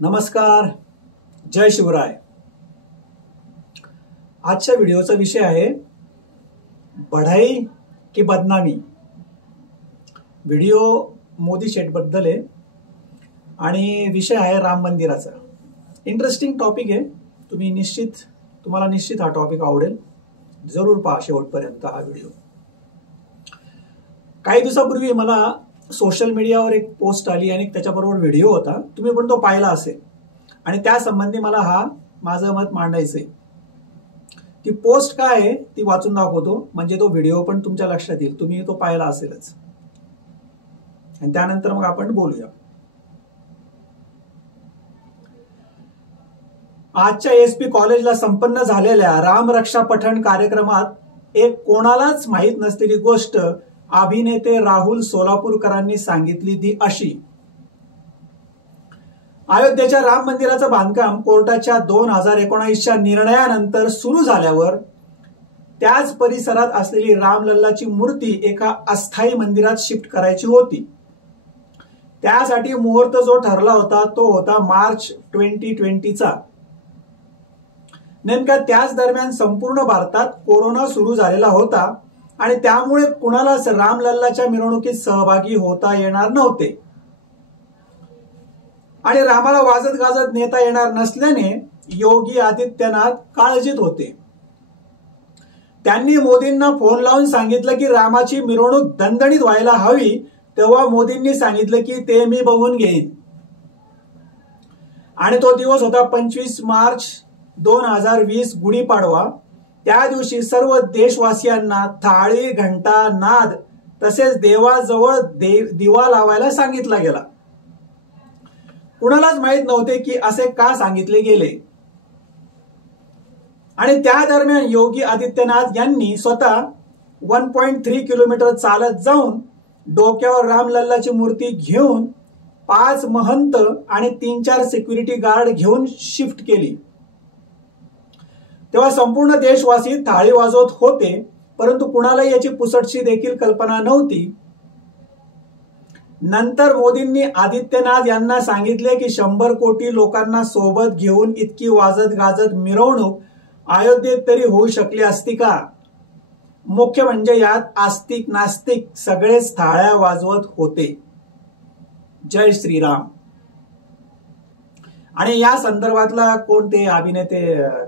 नमस्कार, जय शिवराय। आजच्या व्हिडिओचा विषय आहे बढाई की बदनामी। व्हिडिओ मोदी शेठ बद्दल आहे आणि विषय आहे राम मंदिराचा। इंटरेस्टिंग टॉपिक आहे। तुम्हाला निश्चित हा टॉपिक आवडेल। जरूर पहा शेवटपर्यंत हा व्हिडिओ। काही दिवसापूर्वी मला सोशल मीडियावर एक पोस्ट आली आणि त्याच्याबरोबर व्हिडिओ होता। तुम्ही पण तो पाहिला असेल आणि त्या संबंधी मला माझं मत मांडायचंय। ती पोस्ट काय आहे ती वाचून दाखवतो, म्हणजे तो व्हिडिओ पण तुमच्या लक्षात येईल। तुम्ही तो पाहिला असेलच आणि त्यानंतर मग आपण बोलूया। आजच्या एसपी कॉलेजला संपन्न झालेल्या राम रक्षा पठण कार्यक्रमात एक कोणालाच माहीत नसलेली गोष्ट अभिनेते राहुल सोलापूरकरांनी सांगितली ती अशी। अयोध्येच्या राम मंदिराचं बांधकाम कोर्टाच्या 2019च्या निर्णयानंतर सुरू झाल्यावर त्याच परिसरात असलेली रामलल्लाची मूर्ती एका अस्थायी मंदिरात शिफ्ट करायची होती। त्यासाठी मुहूर्त जो ठरला होता तो होता मार्च 2020चा। नेमक्या त्याच दरम्यान संपूर्ण भारतात कोरोना सुरू झालेला होता आणि त्यामुळे कुणालाच रामलल्लाच्या मिरवणुकीत सहभागी होता येणार नव्हते आणि रामाला वाजत गाजत नेता येणार नसल्याने योगी आदित्यनाथ काळजीत होते। त्यांनी मोदींना फोन लावून सांगितलं की रामाची मिरवणूक दणदणीत व्हायला हवी। तेव्हा मोदींनी सांगितलं की ते मी बघून घेईन आणि तो दिवस होता 25 मार्च 2020 गुढीपाडवा। त्या दिवशी सर्व देशवासियांना थाळी, घंटा, नाद तसेच देवाजवळ दिवा लावायला सांगितला गेला। कुणालाच माहित नव्हते की असे का सांगितले गेले आणि त्या दरम्यान योगी आदित्यनाथ यांनी स्वतः 1.3 किलोमीटर चालत जाऊन डोक्यावर रामलल्लाची मूर्ती घेऊन 5 महंत आणि 3-4 सिक्युरिटी गार्ड घेऊन शिफ्ट केली। तेव्हा संपूर्ण देशवासी थाळी वाजवत होते, परंतु कुणाला याची पुसटशी देखील कल्पना नव्हती। नंतर मोदींनी आदित्यनाथ यांना सांगितले की 100 कोटी लोकांना सोबत घेऊन इतकी वाजत गाजत मिरवणूक अयोध्येत तरी होऊ शकली असती का? मुख्य म्हणजे यात आस्तिक नास्तिक सगळेच थाळ्या वाजवत होते। जय श्रीराम। आणि या संदर्भातला कोणते अभिनेते,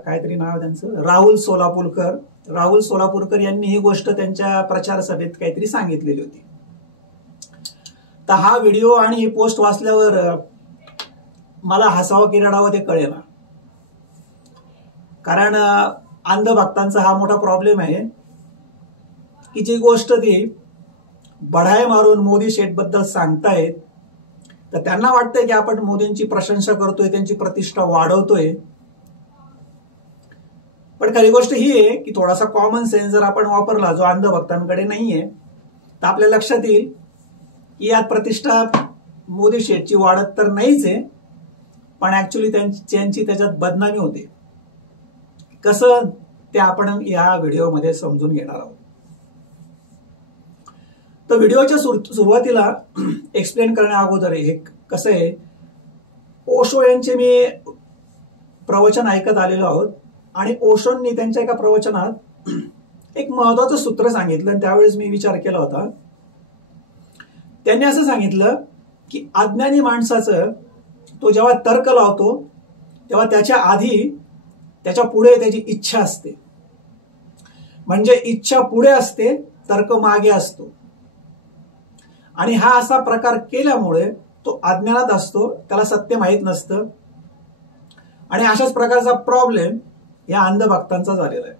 काहीतरी नाव त्यांचं, राहुल सोलापूरकर यांनी ही गोष्ट त्यांच्या प्रचार सभेत काहीतरी सांगितलेली होती। तर हा व्हिडिओ आणि ही पोस्ट वाचल्यावर मला हसावं की रडावं ते कळेना। कारण अंधभक्तांचा हा मोठा प्रॉब्लेम आहे की जी गोष्ट ती बढाई मारून मोदी शेठ बद्दल सांगतायत तर त्यांना वाटतंय की आपण मोदींची प्रशंसा करतोय, त्यांची प्रतिष्ठा वाढवतोय। पण खरी गोष्ट ही आहे की थोडासा कॉमन सेन्स जर आपण वापरला, जो अंधभक्तांकडे नाहीये, तर आपल्या लक्षात येईल की यात प्रतिष्ठा मोदी शेठची वाढत तर नाहीच आहे, पण ऍक्च्युली त्यांची त्याच्यात बदनामी होते। कसं ते आपण या व्हिडिओमध्ये समजून घेणार आहोत। तर व्हिडिओच्या सुरुवातीला एक्सप्लेन करण्या अगोदर हे कसं आहे, ओशो यांचे मी प्रवचन ऐकत आलेलो आहोत आणि ओशोंनी त्यांच्या एका प्रवचनात एक महत्वाचं सूत्र सांगितलं आणि त्यावेळेस मी विचार केला होता। त्यांनी असं सांगितलं की अज्ञानी माणसाचं तो जेव्हा तर्क लावतो तेव्हा त्याच्या आधी त्याच्या पुढे त्याची इच्छा असते, म्हणजे इच्छा पुढे असते, तर्क मागे असतो आणि हा असा प्रकार केल्यामुळे तो अज्ञानात असतो, त्याला सत्य माहित नसतं आणि अशाच प्रकारचा प्रॉब्लेम या अंधभक्तांचा झालेला आहे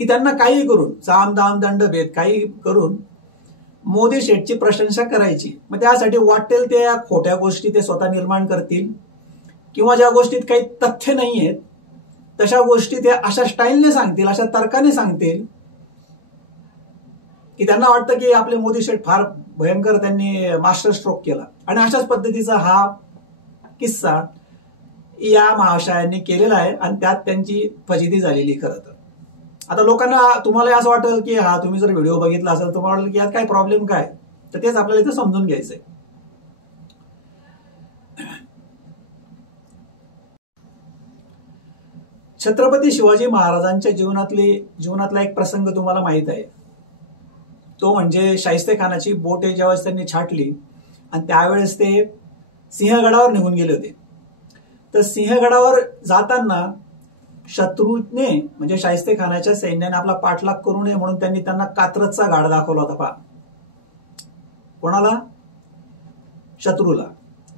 की त्यांना काही करून साम दाम दंड भेद काही करून मोदी शेठची प्रशंसा करायची। मग त्यासाठी वाटेल त्या खोट्या गोष्टी ते स्वतः निर्माण करतील किंवा ज्या गोष्टीत काही तथ्य नाहीयेत तशा गोष्टी ते अशा स्टाईलने सांगतील, अशा तर्काने सांगतील की त्यांना वाटतं की आपले मोदी शेठ फार भयंकर त्यांनी मास्टर स्ट्रोक केला। आणि अशाच पद्धतीचा हा किस्सा या महाशयांनी केलेला आहे आणि त्यात त्यांची फजिती झालेली। खरं तर आता लोकांना, तुम्हाला असं वाटेल की तुम्ही जर व्हिडिओ बघितला असेल तुम्हाला वाटेल की यात काय प्रॉब्लेम काय, तर तेच आपल्याला इथे समजून घ्यायचंय। छत्रपती शिवाजी महाराजांच्या जीवनातला एक प्रसंग तुम्हाला माहित आहे. तो म्हणजे शाहिस्ते खानाची बोटे ज्यावेळेस त्यांनी छाटली आणि त्यावेळेस ते सिंहगडावर निघून गेले होते. तर सिंहगडावर जाताना शत्रूने म्हणजे शाहिस्ते खानाच्या सैन्याने आपला पाठलाग करू नये म्हणून त्यांनी त्यांना कात्रजचा घाट दाखवला होता. पहा, कोणाला? शत्रूला.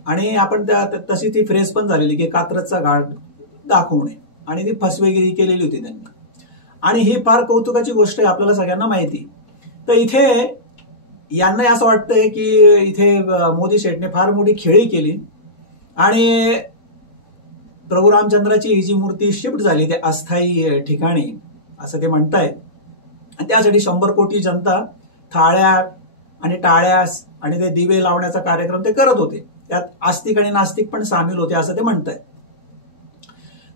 आणि आपण तशी ती फ्रेज पण झालेली की कात्रजचा घाट दाखवू नये आणि ती फसवेगिरी केलेली होती त्यांनी. आणि ही फार कौतुकाची गोष्ट आहे, आपल्याला सगळ्यांना माहिती. तर इथे यांना असं वाटतंय की इथे मोदी शेठने फार मोठी खेळी केली आणि प्रभू रामचंद्राची ही जी मूर्ती शिफ्ट झाली ते अस्थायी ठिकाणी असं ते म्हणतायत. आणि त्यासाठी 100 कोटी जनता थाळ्या आणि टाळ्या आणि ते दिवे लावण्याचा कार्यक्रम ते करत होते. त्यात आस्तिक आणि नास्तिक पण सामील होते असं ते म्हणतायत.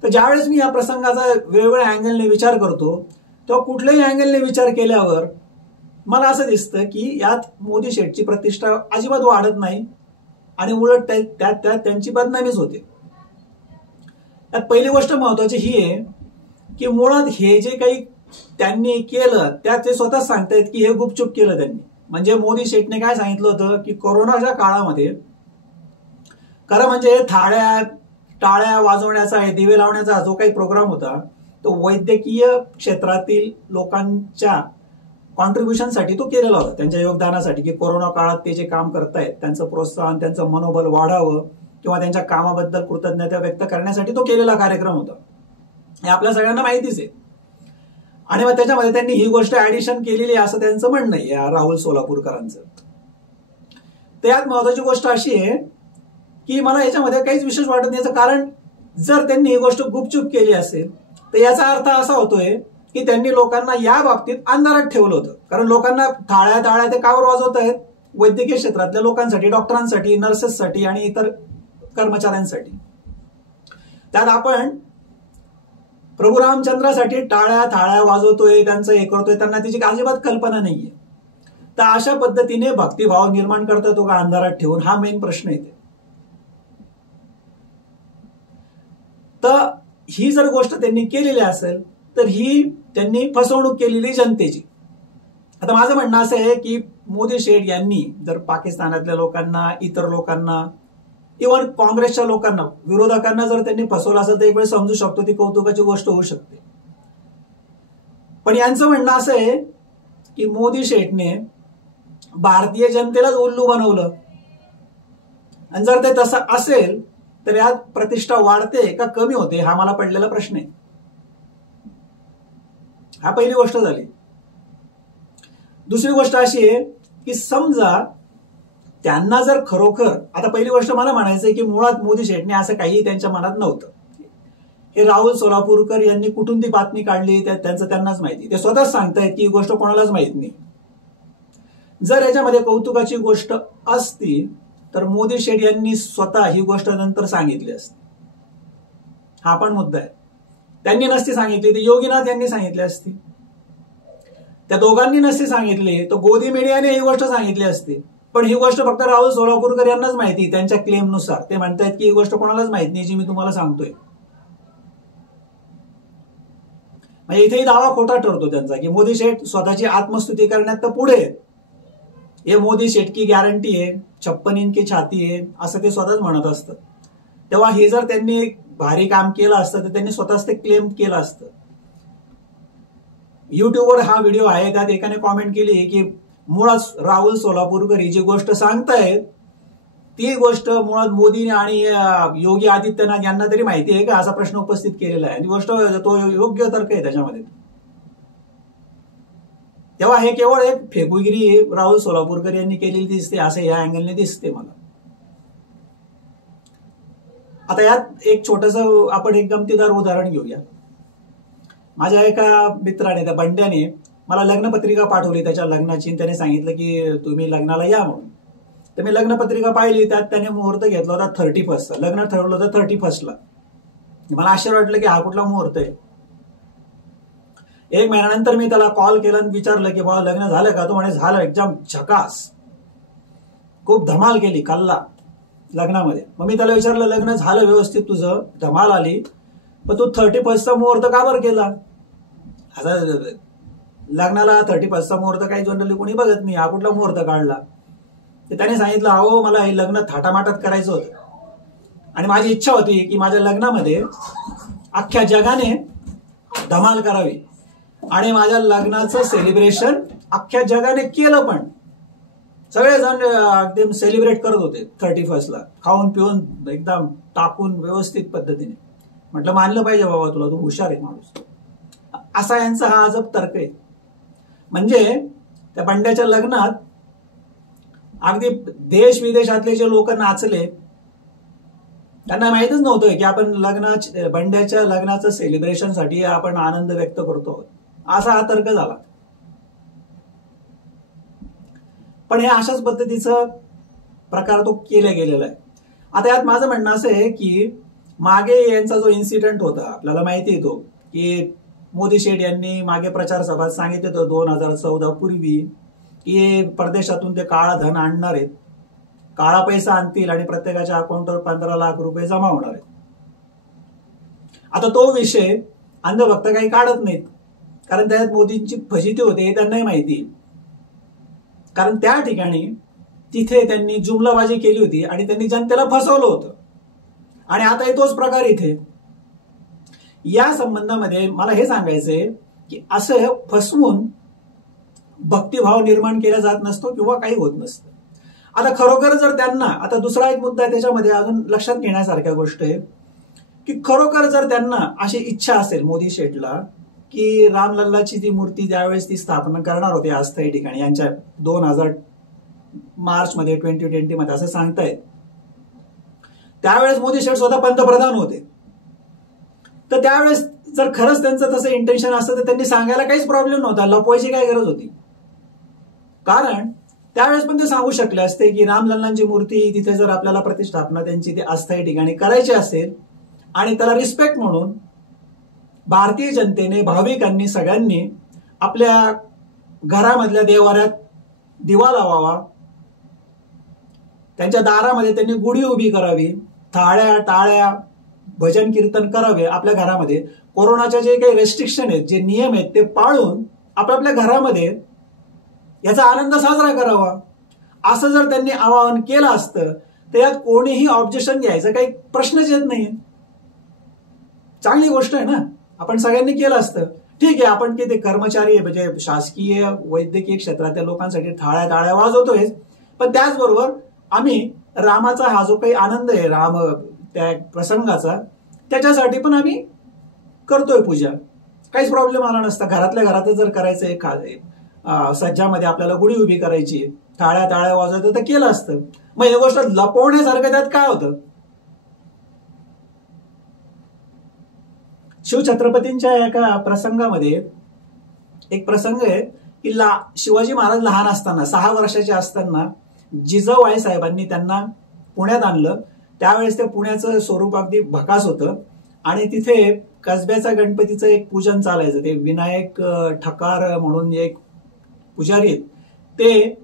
तर ज्यावेळेस मी या प्रसंगाचा वेगवेगळ्या अँगलने विचार करतो तेव्हा कुठल्याही अँगलने विचार केल्यावर मला असं दिसतं की यात मोदी शेठची प्रतिष्ठा अजिबात वाढत नाही आणि उलट त्यात त्यांची बदनामीच होते. त्यात पहिली गोष्ट महत्वाची ही आहे की मुळात हे जे काही त्यांनी केलं त्यात ते स्वतःच सांगतायत की हे गुपचूप केलं त्यांनी. म्हणजे मोदी शेठने काय सांगितलं होतं की कोरोनाच्या काळामध्ये खरं म्हणजे थाळ्या टाळ्या वाजवण्याचा दिवे लावण्याचा जो काही प्रोग्राम होता तो वैद्यकीय क्षेत्रातील लोकांच्या कॉन्ट्रीब्युशनसाठी तो केलेला होता, त्यांच्या योगदानासाठी की कोरोना काळात ते जे काम करतायत त्यांचं प्रोत्साहन त्यांचं मनोबल वाढावं किंवा त्यांच्या कामाबद्दल कृतज्ञता व्यक्त करण्यासाठी तो केलेला कार्यक्रम होता. हे आपल्या सगळ्यांना माहितीच आहे. आणि मग त्याच्यामध्ये त्यांनी ही गोष्ट ऍडिशन केलेली आहे असं त्यांचं म्हणणं आहे या राहुल सोलापूरकरांचं. त्यात महत्वाची गोष्ट अशी आहे की मला याच्यामध्ये काहीच विशेष वाटत नाही. कारण जर त्यांनी ही गोष्ट गुपचूप केली असेल तर याचा अर्थ असा होतोय की त्यांनी लोकांना या बाबतीत अंधारात ठेवलं होतं. कारण लोकांना टाळ्या ते कावर वाजवत आहेत? वैद्यकीय क्षेत्रातल्या लोकांसाठी, डॉक्टरांसाठी, नर्सेससाठी आणि इतर कर्मचाऱ्यांसाठी. त्यात आपण प्रभू रामचंद्रासाठी टाळ्या वाजवतोय, त्यांचं हे करतोय, त्यांना त्याची अजिबात कल्पना नाहीये. तर अशा पद्धतीने भक्तिभाव निर्माण करता तो का अंधारात ठेवून, हा मेन प्रश्न येते. तर ही जर गोष्ट त्यांनी केलेली असेल तर ही त्यांनी फसवणूक केलेली जनतेची. आता माझं म्हणणं असं आहे की मोदी शेठ यांनी जर पाकिस्तानातल्या लोकांना, इतर लोकांना, इव्हन काँग्रेसच्या लोकांना, विरोधकांना जर त्यांनी फसवलं असेल तर एक वेळ समजू शकतो, ती कौतुकाची गोष्ट होऊ शकते. पण यांचं म्हणणं असं आहे की मोदी शेठने भारतीय जनतेलाच उल्लू बनवलं. आणि जर ते तसं असेल तर यात प्रतिष्ठा वाढते का कमी होते हा मला पडलेला प्रश्न आहे. हा पहिली गोष्ट झाली. दुसरी गोष्ट अशी आहे की समजा त्यांना जर खरोखर, आता पहिली गोष्ट मला म्हणायचंय की मुळात मोदी शेठने असं काही त्यांच्या मनात नव्हतं. हे राहुल सोलापूरकर यांनी कुठून ती बातमी काढली त्यांचं त्यांनाच माहिती. ते स्वतःच सांगतायत की ही गोष्ट कोणालाच माहित नाही. जर याच्यामध्ये कौतुकाची गोष्ट असती तर मोदी शेठ यांनी स्वतः ही गोष्ट नंतर सांगितली असती. हा पण मुद्दा आहे. त्यांनी नसती सांगितली तर योगीनाथ यांनी सांगितली असती. त्या दोघांनी नसती सांगितली तर गोदी मीडियाने ही गोष्ट सांगितली असती. पण ही गोष्ट फक्त राहुल सोलापूरकर यांनाच माहिती. त्यांच्या क्लेमनुसार ते म्हणतायत की ही गोष्ट कोणालाच माहित नाही जी मी तुम्हाला सांगतोय. म्हणजे इथेही दावा खोटा ठरतो त्यांचा की मोदी शेठ स्वतःची आत्मस्तुती करण्यात तर पुढे आहेत. हे मोदी शेठ की गॅरंटी आहे, 56 इंच छाती आहे असं ते स्वतःच म्हणत असतं. तेव्हा हे जर त्यांनी भारी काम केलं असतं तर त्यांनी स्वतःच ते क्लेम केलं असतं. युट्यूबवर हा व्हिडिओ आहे, त्यात एकाने कॉमेंट केली की मुळात राहुल सोलापूरकर ही जी गोष्ट सांगतायत ती गोष्ट मुळात मोदी आणि योगी आदित्यनाथ यांना तरी माहिती आहे का, असा प्रश्न उपस्थित केलेला आहे. आणि गोष्ट तो योग्य तर्क आहे त्याच्यामध्ये. तेव्हा हे केवळ एक फेकुगिरी राहुल सोलापूरकर यांनी केलेली दिसते असं या अँगलने दिसते मला. आता यात एक छोटंसं आपण एक गमतीदार उदाहरण घेऊया. माझ्या एका मित्राने, त्या बंड्याने मला लग्नपत्रिका पाठवली त्याच्या लग्नाची. त्याने सांगितलं की तुम्ही लग्नाला या म्हणून. तर मी लग्नपत्रिका पाहिली, त्यात त्याने मुहूर्त घेतला होता 31st. लग्न ठरवलं होतं 31st. मला आश्चर्य वाटलं की हा कुठला मुहूर्त आहे. 1 महिन्यानंतर मी त्याला कॉल केला आणि विचारलं की बाबा लग्न झालं का. तो म्हणे झालं, एकदम झकास, खूप धमाल केली कल्ला लग्नामध्ये. मग मी त्याला विचारलं लग्न झालं व्यवस्थित तुझं, धमाल आली, पण तू 31sta मुहूर्त का बरं केला? असा लग्नाला 31sta मुहूर्त काही जनरली कोणी बघत नाही, हा कुठला मुहूर्त काढला? तर त्याने सांगितलं, अहो मला हे लग्न थाटामाटात करायचं होतं आणि माझी इच्छा होती की माझ्या लग्नामध्ये अख्ख्या जगाने धमाल करावी आणि माझ्या लग्नाचं सेलिब्रेशन अख्ख्या जगाने केलं, पण सगळेजण एकदम सेलिब्रेट करत होते 31ला, खाऊन पिऊन एकदम टाकून व्यवस्थित पद्धतीने. म्हटलं मानलं पाहिजे बाबा तुला, तू हुशार आहे माणूस. असा यांचा हा अजब तर्क आहे. म्हणजे त्या बंड्याच्या लग्नात अगदी देश विदेशातले जे लोक नाचले, त्यांना माहितच नव्हतं की आपण बंड्याच्या लग्नाचं सेलिब्रेशनसाठी आपण आनंद व्यक्त करतो, असा हा तर्क झाला. पण हे अशाच पद्धतीचं प्रकार तो केला गेलेला आहे. आता यात माझं म्हणणं असं आहे की मागे यांचा जो इन्सिडेंट होता, आपल्याला माहिती आहे तो, की मोदी शेठ यांनी मागे प्रचार सभात सांगितलं होतं 2014 पूर्वी की परदेशातून ते काळं धन आणणार आहेत, काळा पैसा आणतील आणि प्रत्येकाच्या अकाउंटवर 15 लाख रुपये जमा होणार आहेत. आता तो विषय अंधभक्त काही काढत नाहीत, कारण त्यात मोदींची फजिती होते हे त्यांनाही माहिती. कारण त्या ठिकाणी तिथे त्यांनी जुमलाबाजी केली होती आणि त्यांनी जनतेला फसवलं होतं. आणि आता तोच प्रकार इथे. या संबंधामध्ये मला हे सांगायचंय की असं फसवून भक्तिभाव निर्माण केला जात नसतो किंवा काही होत नसतं. आता खरोखर जर त्यांना, आता दुसरा एक मुद्दा त्याच्यामध्ये अजून लक्षात घेण्यासारख्या गोष्ट आहे की खरोखर जर त्यांना अशी इच्छा असेल मोदी शेठला की रामलल्लाची ती मूर्ती ज्यावेळेस ती स्थापना करणार होते अस्थायी ठिकाणी, यांच्या 2000 मार्चमध्ये 2020 मध्ये असं सांगतायत, त्यावेळेस मोदी शेठ स्वतः पंतप्रधान होते. तर त्यावेळेस जर खरंच त्यांचं तसं इंटेन्शन असतं तर त्यांनी सांगायला काहीच प्रॉब्लेम नव्हता, लपवायची काय गरज होती? कारण त्यावेळेस पण ते सांगू शकले असते की रामलल्लांची मूर्ती तिथे जर आपल्याला प्रतिष्ठापना त्यांची ते अस्थायी ठिकाणी करायची असेल आणि त्याला रिस्पेक्ट म्हणून भारतीय जनतेने, भाविकांनी, सगळ्यांनी आपल्या घरामधल्या देवाऱ्यात दिवा लावावा, त्यांच्या दारामध्ये त्यांनी गुढी उभी करावी, थाळ्या टाळ्या भजन कीर्तन करावे आपल्या घरामध्ये. कोरोनाचे जे काही रेस्ट्रिक्शन आहेत, जे नियम आहेत ते पाळून आपापल्या घरामध्ये याचा आनंद साजरा करावा, असं जर त्यांनी आवाहन केलं असतं तर यात कोणीही ऑब्जेक्शन घ्यायचं काही प्रश्नच येत नाही. चांगली गोष्ट आहे ना, आपण सगळ्यांनी केलं असतं. ठीक आहे, आपण की ते कर्मचारी आहे, म्हणजे शासकीय वैद्यकीय क्षेत्रातल्या लोकांसाठी टाळ्या टाळ्या वाजवतोय, पण त्याचबरोबर आम्ही रामाचा हा जो काही आनंद आहे, राम त्या प्रसंगाचा, त्याच्यासाठी पण आम्ही करतोय पूजा, काहीच प्रॉब्लेम आला नसता. घरातल्या घरातच जर करायचं, सज्जामध्ये आपल्याला गुढी उभी करायची, टाळ्या टाळ्या वाजवायचं तर केलं असतं. मग ही गोष्ट लपवण्यासारखं त्यात काय होतं? शिवछत्रपतींच्या एका प्रसंगामध्ये एक प्रसंग आहे की शिवाजी महाराज लहान असताना, 6 वर्षाचे असताना जिजाबाई साहेबांनी त्यांना पुण्यात आणलं. त्यावेळेस ते पुण्याचं स्वरूप अगदी भकास होतं आणि तिथे कसब्याचा गणपतीचं एक पूजन चालायचं. ते विनायक ठकार म्हणून एक पुजारी आहेत, ते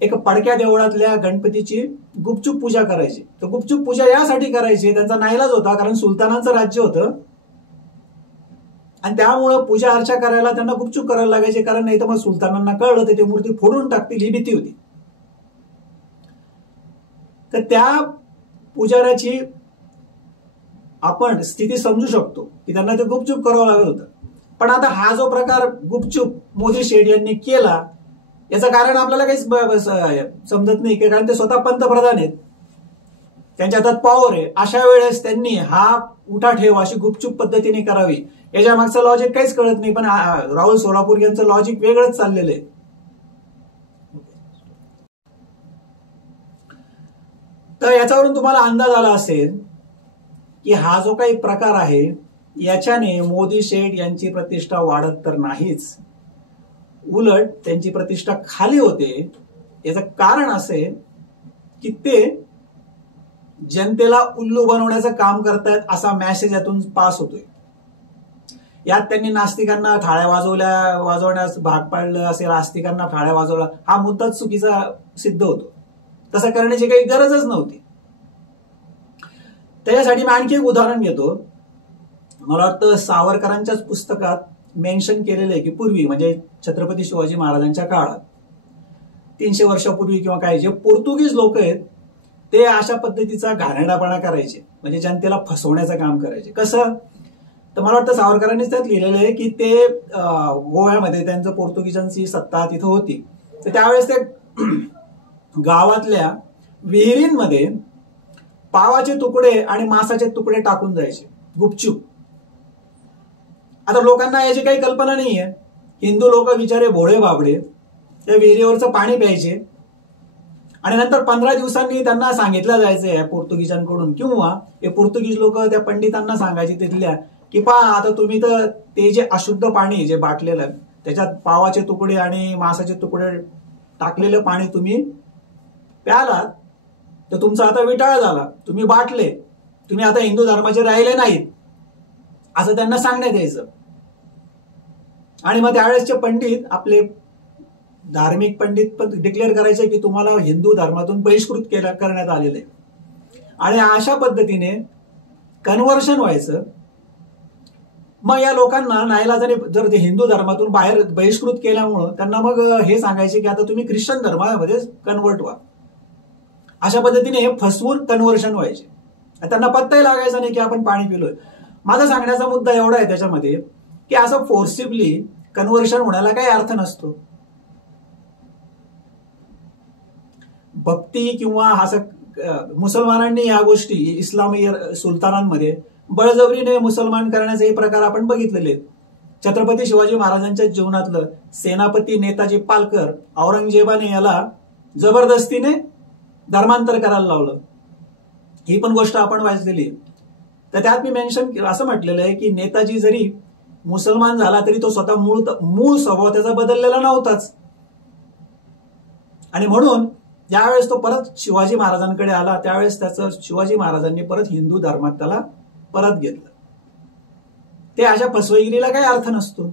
एक पडक्या देवळातल्या गणपतीची गुपचूप पूजा करायची. तर गुपचूप पूजा यासाठी करायची, त्यांचा नाईलाज होता, कारण सुलतानांचं राज्य होतं आणि त्यामुळं पूजा अर्चा करायला त्यांना गुपचूप करायला लागायचे, कारण नाही तर मग सुलतानांना कळलं तर ती मूर्ती फोडून टाकतील ही भीती होती. तर त्या पुजाऱ्याची आपण स्थिती समजू शकतो की त्यांना ते गुपचूप करावं लागत होतं. पण आता हा जो प्रकार गुपचूप मोदी शेठ यांनी केला, याचं कारण आपल्याला काहीच समजत नाही, कारण ते स्वतः पंतप्रधान आहेत, त्यांच्या हातात पॉवर आहे. अशा वेळेस त्यांनी हा उठाठेव अशी गुपचूप पद्धतीने करावी, याच्या मागचं लॉजिक काहीच कळत नाही. पण राहुल सोलापूर यांचं लॉजिक वेगळंच चाललेलं आहे. तर याच्यावरून तुम्हाला अंदाज आला असेल की हा जो काही प्रकार आहे याच्याने मोदी शेठ यांची प्रतिष्ठा वाढत तर नाहीच, उलट त्यांची प्रतिष्ठा खाली होते. याचं कारण असे की ते जनतेला उल्लू बनवण्याचं काम करतायत असा मेसेज यातून पास होतोय. यात त्यांनी नास्तिकांना टाळ्या वाजवण्यास भाग पाडलं असेल, आस्तिकांना टाळ्या वाजवला, हा मुद्दाच चुकीचा सिद्ध होतो. तसं करण्याची काही गरजच नव्हती. त्याच्यासाठी मी आणखी एक उदाहरण घेतो मला वाटतं सावरकरांच्याच पुस्तकात मेन्शन केलेलं आहे की पूर्वी म्हणजे छत्रपती शिवाजी महाराजांच्या काळात 300 वर्षापूर्वी किंवा काय जे पोर्तुगीज लोक आहेत ते अशा पद्धतीचा घाणेरडापणा करायचे, म्हणजे जनतेला फसवण्याचं काम करायचे. कसं तर मला वाटतं सावरकरांनीच त्यात लिहिलेलं आहे की ते गोव्यामध्ये त्यांचं पोर्तुगीजांची सत्ता तिथं होती, तर त्यावेळेस ते गावातल्या विहिरींमध्ये पावाचे तुकडे आणि मांसाचे तुकडे टाकून जायचे गुपचूप. आता लोकांना याची काही कल्पना नाहीये. हिंदू लोक बिचारे भोळे बाबडे त्या विहिरीवरचं पाणी प्यायचे आणि नंतर 15 दिवसांनी त्यांना सांगितलं जायचं पोर्तुगीजांकडून किंवा हे पोर्तुगीज लोक त्या पंडितांना सांगायचे तिथल्या की पहा आता तुम्ही तर ते जे अशुद्ध पाणी जे बाटलेलं त्याच्यात पावाचे तुकडे आणि मांसाचे तुकडे टाकलेलं पाणी तुम्ही प्यालात तर तुमचा आता विटाळ झाला, तुम्ही बाटले, तुम्ही आता हिंदू धर्माचे राहिले नाहीत असं त्यांना सांगण्यात यायचं. आणि मग त्यावेळेसचे पंडित आपले धार्मिक पंडित पण डिक्लेअर करायचे की तुम्हाला हिंदू धर्मातून बहिष्कृत करण्यात आलेलं आहे. आणि अशा पद्धतीने कन्व्हर्शन व्हायचं. मग या लोकांना नाईलाजाने जर ते हिंदू धर्मातून बाहेर बहिष्कृत केल्यामुळं त्यांना मग हे सांगायचे की आता तुम्ही ख्रिश्चन धर्मामध्ये कन्व्हर्ट व्हा. अशा पद्धतीने हे फसवून कन्व्हर्शन व्हायचे. त्यांना पत्ताही लागायचा नाही की आपण पाणी पिलोय. माझा सांगण्याचा मुद्दा एवढा आहे त्याच्यामध्ये की असं फोर्सिबली कन्व्हर्शन होण्याला काही अर्थ नसतो. भक्ती किंवा असं मुसलमानांनी या गोष्टी इस्लामी सुलतानांमध्ये बळजबरीने मुसलमान करण्याचे प्रकार आपण बघितलेले आहेत. छत्रपती शिवाजी महाराजांच्या जीवनातलं सेनापती नेताजी पालकर औरंगजेबाने याला जबरदस्तीने धर्मांतर करायला लावलं. ही पण गोष्ट आपण वाचलेली. तर त्यात मी मेन्शन असं म्हटलेलं आहे की नेताजी जरी मुसलमान झाला तरी तो स्वतः मूळ स्वभाव त्याचा बदललेला नव्हताच. आणि म्हणून ज्यावेळेस तो परत शिवाजी महाराजांकडे आला त्यावेळेस त्याचं शिवाजी महाराजांनी परत हिंदू धर्मात त्याला परत घेतलं. ते अशा फसवेगिरीला काही अर्थ नसतो.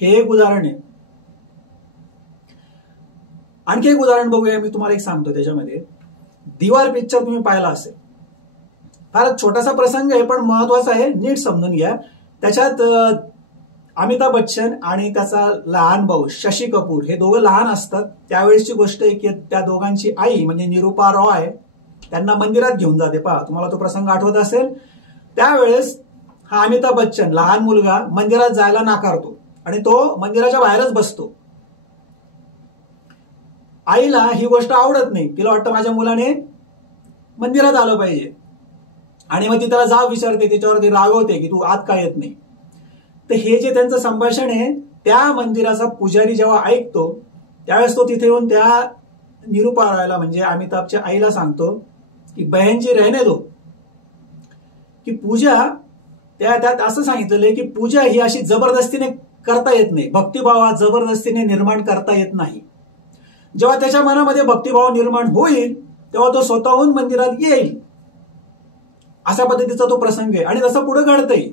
हे एक उदाहरण आहे. आणखी एक उदाहरण बघूया. मी तुम्हाला एक सांगतो. त्याच्यामध्ये दिवार पिक्चर तुम्ही पाहिला असेल. फारच छोटासा प्रसंग आहे पण महत्वाचा आहे, नीट समजून घ्या. त्याच्यात अमिताभ बच्चन आणि त्याचा लहान भाऊ शशी कपूर हे दोघं लहान असतात. त्यावेळेसची गोष्ट आहे की त्या दोघांची आई म्हणजे निरुपा रॉय त्यांना मंदिरात घेऊन जाते. पहा, तुम्हाला तो प्रसंग आठवत असेल. त्यावेळेस हा अमिताभ बच्चन लहान मुलगा मंदिरात जायला नाकारतो आणि तो मंदिराच्या बाहेरच बसतो. आईला ही गोष्ट आवडत नाही. तिला वाटतं माझ्या मुलाने मंदिरात आलं पाहिजे आणि मग ती त्याला जाब विचारते, तिच्यावरती रागवते की तू आत का येत नाही. तर हे जे त्यांचं संभाषण आहे त्या मंदिराचा पुजारी जेव्हा ऐकतो त्यावेळेस तो तिथे येऊन त्या निरुपा रॉयला म्हणजे अमिताभच्या आईला सांगतो की बहनजी रहने दो, की पूजा त्यात असं सांगितलेलं आहे की पूजा ही अशी जबरदस्तीने करता येत नाही. भक्तिभाव हा जबरदस्तीने निर्माण करता येत नाही. जेव्हा त्याच्या मनामध्ये भक्तिभाव निर्माण होईल तेव्हा तो स्वतःहून मंदिरात येईल. अशा पद्धतीचा तो प्रसंग आहे आणि तसं पुढे घडतंय.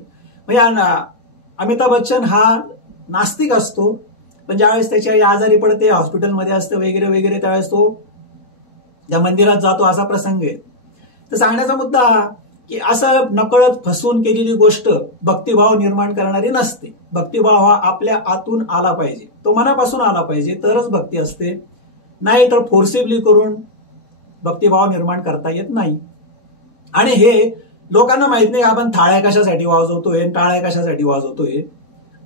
म्हणजे अमिताभ बच्चन हा नास्तिक असतो पण ज्यावेळेस त्याची आई आजारी पडते, हॉस्पिटलमध्ये असते वगैरे वगैरे, त्यावेळेस तो त्या मंदिरात जातो. असा प्रसंग आहे. तर सांगण्याचा मुद्दा हा की असं नकळत फसवून केलेली गोष्ट भक्तिभाव निर्माण करणारी नसते. भक्तिभाव हा आपल्या आतून आला पाहिजे, तो मनापासून आला पाहिजे, तरच भक्ती असते. नाही तर फोर्सिबली करून भक्तिभाव निर्माण करता येत नाही. आणि हे लोकांना माहित नाही आपण थाळ्या कशासाठी वाजवतोय, टाळ्या कशासाठी वाजवतोय.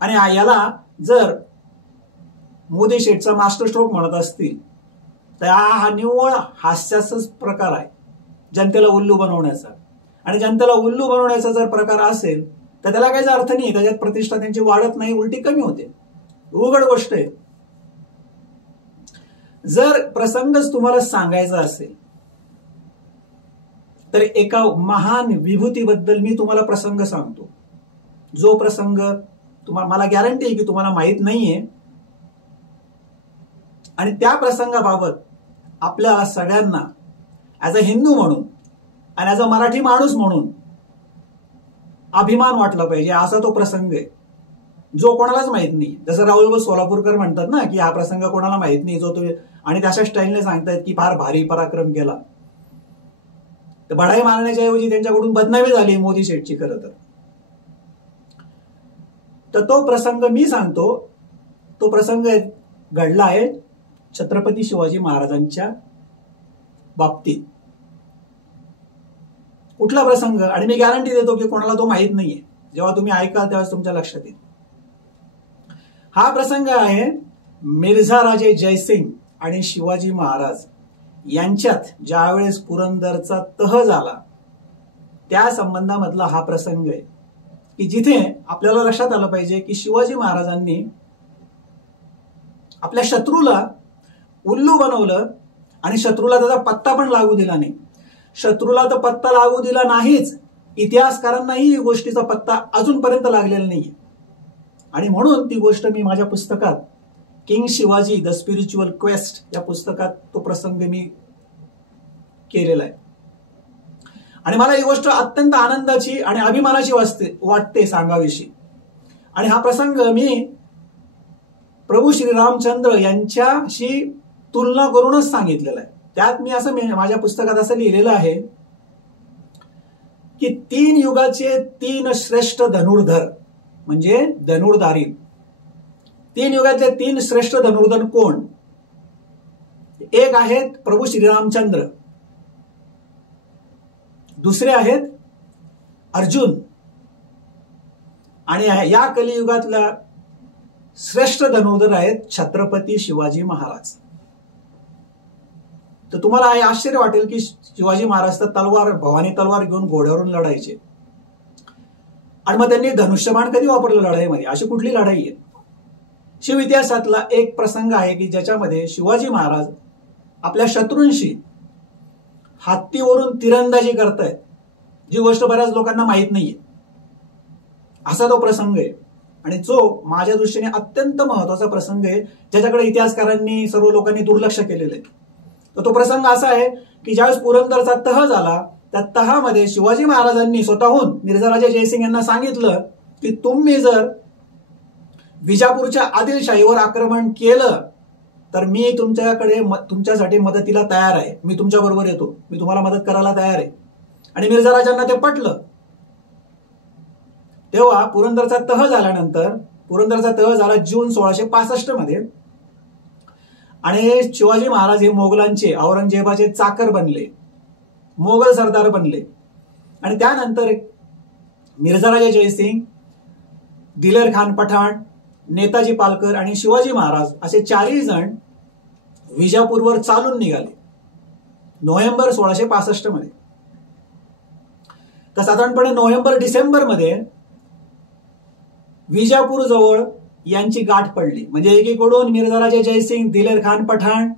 आणि याला जर मोदी शेठचा मास्टर स्ट्रोक म्हणत असतील तर हा निव्वळ हास्याचाच प्रकार आहे, जनतेला उल्लू बनवण्याचा. आणि जनतेला उल्लू बनवण्याचा जर प्रकार असेल तर त्याला काहीच अर्थ नाही. त्याच्यात प्रतिष्ठा त्यांची वाढत नाही, उलटी कमी होते. उघड गोष्ट आहे. जर प्रसंगच तुम्हाला सांगायचा असेल तर एका महान विभूतीबद्दल मी तुम्हाला प्रसंग सांगतो. जो प्रसंग मला गॅरंटी आहे की तुम्हाला माहित नाहीये. आणि त्या प्रसंगाबाबत आपल्या सगळ्यांना ऍज अ हिंदू म्हणून आणि ऍज अ मराठी माणूस म्हणून अभिमान वाटला पाहिजे. असा तो प्रसंग आहे जो कोणालाच माहित नाही. जसं राहुल सोलापूरकर म्हणतात ना की हा प्रसंग कोणाला माहित नाही, जो तो आणि त्याच्या स्टाईलने सांगतायत की फार भारी पराक्रम केला. तर बढाई मारण्याच्या ऐवजी त्यांच्याकडून बदनामी झाली मोदी शेठची खरं तर. तर तो प्रसंग मी सांगतो. तो प्रसंग घडला आहे छत्रपती शिवाजी महाराजांच्या बाबतीत. कुठला प्रसंग, आणि मी गॅरंटी देतो की कोणाला तो माहित नाहीये. जेव्हा तुम्ही ऐकाल तेव्हा तुमच्या लक्षात येईल. हा प्रसंग आहे मिर्झा राजे जयसिंग आणि शिवाजी महाराज यांच्यात ज्यावेळेस पुरंदरचा तह झाला त्या संबंधामधला हा प्रसंग आहे, की जिथे आपल्याला लक्षात आलं पाहिजे की शिवाजी महाराजांनी आपल्या शत्रूला उल्लू बनवलं आणि शत्रूला त्याचा पत्ता पण लागू दिला नाही. शत्रूला तर पत्ता लागू दिला नाहीच, इतिहासकारांनाही गोष्टीचा पत्ता अजूनपर्यंत लागलेला नाहीये. आणि म्हणून ती गोष्ट मी माझ्या पुस्तकात king Shivaji the spiritual quest या पुस्तकात तो प्रसंग मी केलेला आहे. आणि मला ही गोष्ट अत्यंत आनंदाची आणि अभिमानाची वाटते सांगावीशी. आणि हा प्रसंग मी प्रभू श्रीरामचंद्र यांच्याशी तुलना करूनच सांगितलेला आहे. त्यात मी असं माझ्या पुस्तकात असं लिहिलेलं आहे की 3 युगाचे 3 श्रेष्ठ धनुर्धर म्हणजे धनुर्धारी. 3 युगातले 3 श्रेष्ठ धनुर्धर कोण? एक आहेत प्रभू श्रीरामचंद्र, दुसरे आहेत अर्जुन, आणि या कलियुगातल्या श्रेष्ठ धनुर्धर आहेत छत्रपती शिवाजी महाराज. तर तुम्हाला हे आश्चर्य वाटेल की शिवाजी महाराज तर तलवार, भवानी तलवार घेऊन घोड्यावरून लढायचे, आणि मग त्यांनी धनुष्यबाण कधी वापरलं लढाईमध्ये? अशी कुठली लढाई आहे? शिव इतिहासातला एक प्रसंग आहे की ज्याच्यामध्ये शिवाजी महाराज आपल्या शत्रूंशी हत्तीवरून तिरंदाजी करतायत, जी गोष्ट बऱ्याच लोकांना माहित नाहीये. असा तो प्रसंग आहे, आणि जो माझ्या दृष्टीने अत्यंत महत्वाचा प्रसंग आहे, ज्याच्याकडे इतिहासकारांनी, सर्व लोकांनी दुर्लक्ष केलेलं आहे. तर तो प्रसंग असा आहे की ज्यावेळेस पुरंदरचा तह झाला, त्या तहामध्ये शिवाजी महाराजांनी स्वतःहून मिर्झा राजे जयसिंग यांना सांगितलं की तुम्ही जर विजापूरच्या आदिलशाहीवर आक्रमण केलं तर मी तुमच्यासाठी मदतीला तयार आहे, मी तुमच्या बरोबर येतो, मी तुम्हाला मदत करायला तयार आहे. आणि मिर्झा राजांना ते पटलं. तेव्हा पुरंदरचा तह झाल्यानंतर, पुरंदरचा तह झाला जून 1665 मध्ये, आणि शिवाजी महाराज हे मोगलांचे, औरंगजेबाचे चाकर बनले, मोगल सरदार बनले. आणि त्यानंतर मिर्झा राजे जयसिंग, दिलेर खान पठाण, नेताजी पालकर आणि शिवाजी महाराज असे 4ही जण विजापूरवर चालून निघाले नोव्हेंबर 1665 मध्ये. तर साधारणपणे नोव्हेंबर-डिसेंबर मध्ये विजापूर जवळ यांची गाठ पडली. म्हणजे एकीकडून मिर्झा राजे जयसिंग, दिलेर खान पठाण,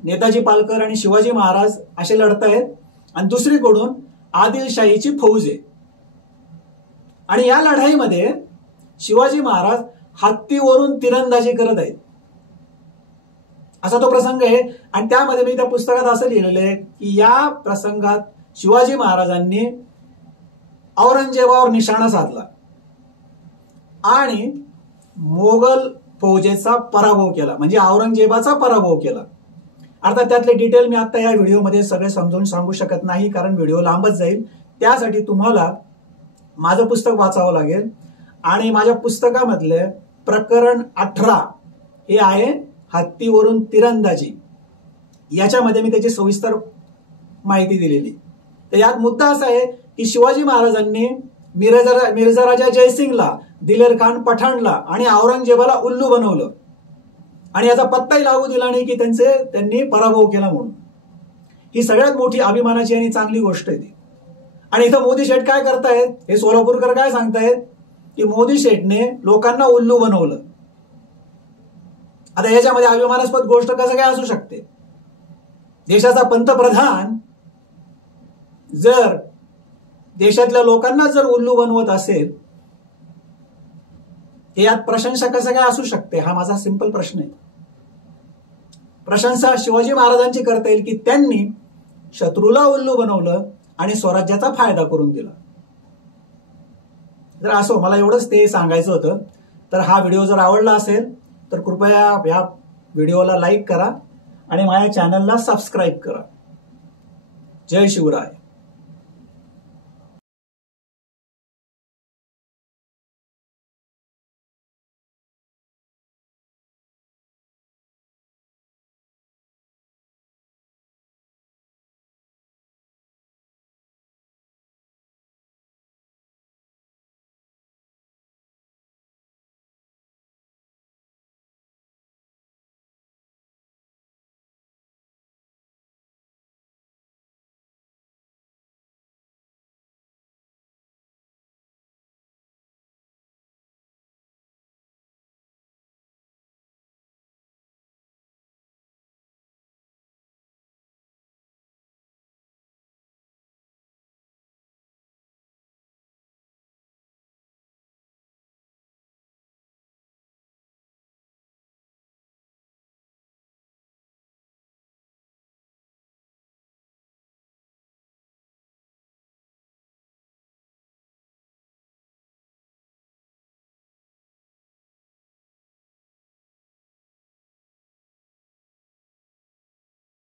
नेताजी पालकर आणि शिवाजी महाराज असे लढतायत, आणि दुसरीकडून आदिलशाहीची फौज आहे. आणि या लढाईमध्ये शिवाजी महाराज हत्तीवरून तिरंदाजी करत आहेत, असा तो प्रसंग आहे. आणि त्यामध्ये मी त्या पुस्तकात असं लिहिलेलं आहे की या प्रसंगात शिवाजी महाराजांनी औरंगजेबावर निशाणा साधला आणि मोगल फौजेचा पराभव केला, म्हणजे औरंगजेबाचा पराभव केला. अर्थात त्यातले डिटेल मी आता या व्हिडिओमध्ये सगळे समजावून सांगू शकत नाही, कारण व्हिडिओ लांबच जाईल. त्यासाठी तुम्हाला माझं पुस्तक वाचावं लागेल. आणि माझ्या पुस्तकामधले प्रकरण 18 हे आहे हत्तीवरून तिरंदाजी. याच्यामध्ये मी त्याची सविस्तर माहिती दिलेली. तर यात मुद्दा असा आहे की शिवाजी महाराजांनी मिर्झा राजा जयसिंगला, दिलेर खान पठाणला आणि औरंगजेबाला उल्लू बनवलं, आणि याचा पत्ताही लागू दिला नाही की त्यांनी पराभव केला म्हणून. ही सगळ्यात मोठी अभिमानाची आणि चांगली गोष्ट आहे ती. आणि इथं मोदी शेठ काय करतायत, हे सोलापूरकर काय सांगतायत की मोदी शेठने लोकांना उल्लू बनवलं. आता याच्यामध्ये अभिमानास्पद गोष्ट कसं काय असू शकते? देशाचा पंतप्रधान जर देशातल्या लोकांना जर उल्लू बनवत असेल, हे यात प्रशंसा कसं काय असू शकते? हा माझा सिंपल प्रश्न आहे. प्रशंसा शिवाजी महाराजांची करता येईल की त्यांनी शत्रूला उल्लू बनवलं आणि स्वराज्याचा फायदा करून दिला. जर असो, मला एवढंच ते सांगायचं होतं. तर हा व्हिडिओ जर आवडला असेल तर कृपया या व्हिडिओला लाईक करा आणि माझ्या चॅनलला सबस्क्राईब करा. जय शिवराय.